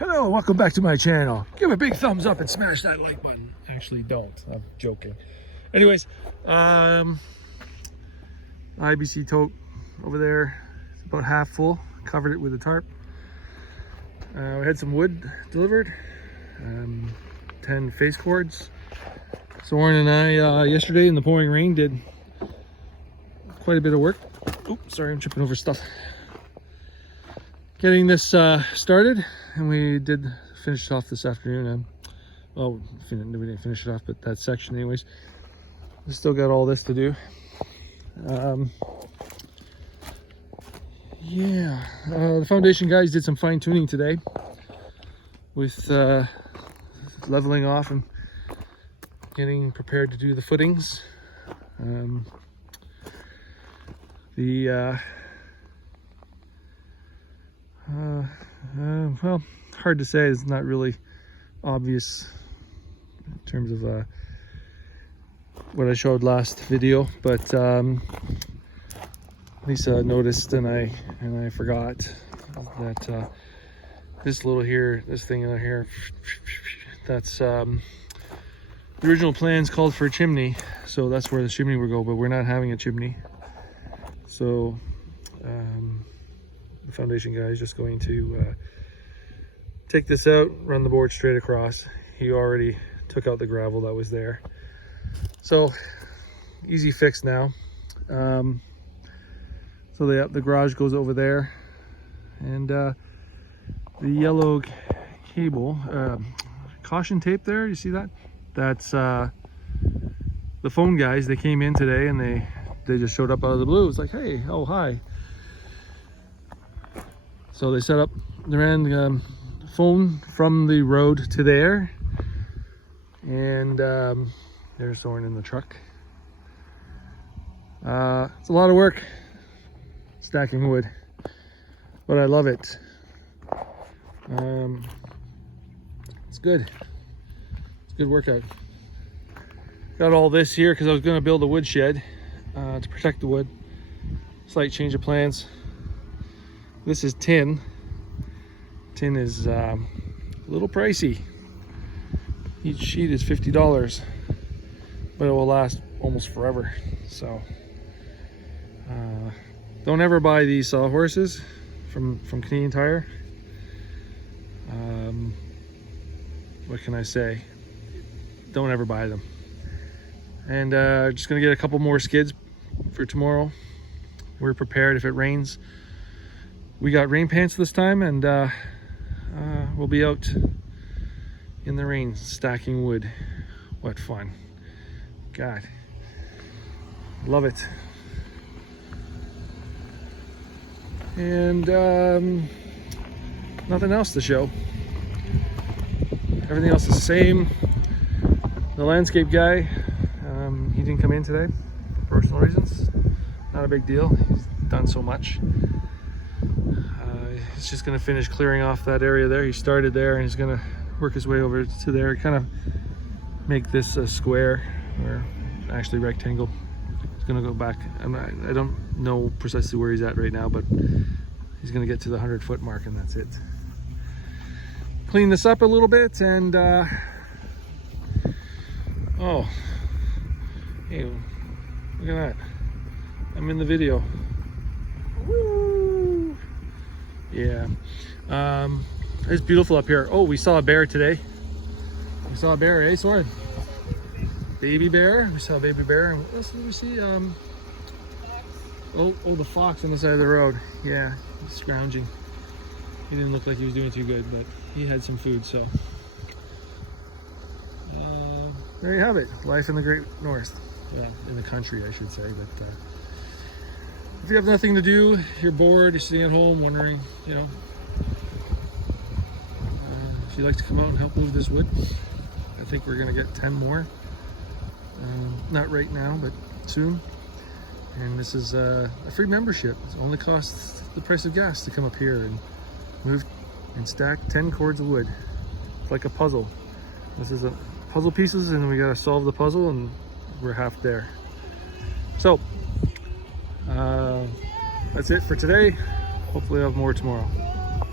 Hello, welcome back to my channel. Give a big thumbs up and smash that like button. Actually, don't. I'm joking. Anyways, IBC tote over there. It's about half full. Covered it with a tarp. We had some wood delivered. 10 face cords. Sauren and I, yesterday in the pouring rain, did quite a bit of work. Oops, sorry, I'm tripping over stuff. Getting this started, and we did finish it off this afternoon. And well, we didn't finish it off, but that section anyways. We still got all this to do. Yeah, the foundation guys did some fine tuning today with leveling off and getting prepared to do the footings. Well, hard to say. It's not really obvious in terms of what I showed last video, but Lisa noticed and I forgot that this thing in here, that's the original plans called for a chimney, so that's where the chimney would go, but we're not having a chimney. So the foundation guy is just going to take this out, run the board straight across. He already took out the gravel that was there, so easy fix now. So the garage goes over there, and the yellow cable, caution tape there, you see that? That's the phone guys. They came in today and they just showed up out of the blue. It's like, hey, oh hi. So they set up, they ran the phone from the road to there, and there's Sauren in the truck. It's a lot of work stacking wood, but I love it. It's good. It's a good workout. Got all this here because I was going to build a wood shed to protect the wood. Slight change of plans. This is tin. Tin is a little pricey. Each sheet is $50, but it will last almost forever. So don't ever buy these sawhorses from Canadian Tire. What can I say? Don't ever buy them. And just gonna get a couple more skids for tomorrow. We're prepared if it rains. We got rain pants this time, and we'll be out in the rain stacking wood. What fun. God, love it. And nothing else to show. Everything else is the same. The landscape guy, he didn't come in today for personal reasons. Not a big deal. He's done so much. He's just going to finish clearing off that area there. He started there and he's going to work his way over to there, kind of make this a square, or actually rectangle. He's going to go back. I don't know precisely where he's at right now, but he's going to get to the 100-foot mark, and that's it. Clean this up a little bit, and oh, hey, look at that. I'm in the video. Woo! Yeah. It's beautiful up here. Oh, we saw a bear today. We saw a bear, eh, Sauren? Baby bear. We saw a baby bear. And what else did we see? Oh, the fox on the side of the road. Yeah, he's scrounging. He didn't look like he was doing too good, but he had some food, so. There you have it. Life in the Great North. Yeah, in the country, I should say. But if you have nothing to do, you're bored, you're sitting at home wondering, you know, if you'd like to come out and help move this wood, I think we're going to get 10 more. Not right now, but soon. And this is a free membership. It only costs the price of gas to come up here and move and stack 10 cords of wood. It's like a puzzle. This is a puzzle pieces, and we got to solve the puzzle, and we're half there. So that's it for today. Hopefully I'll have more tomorrow.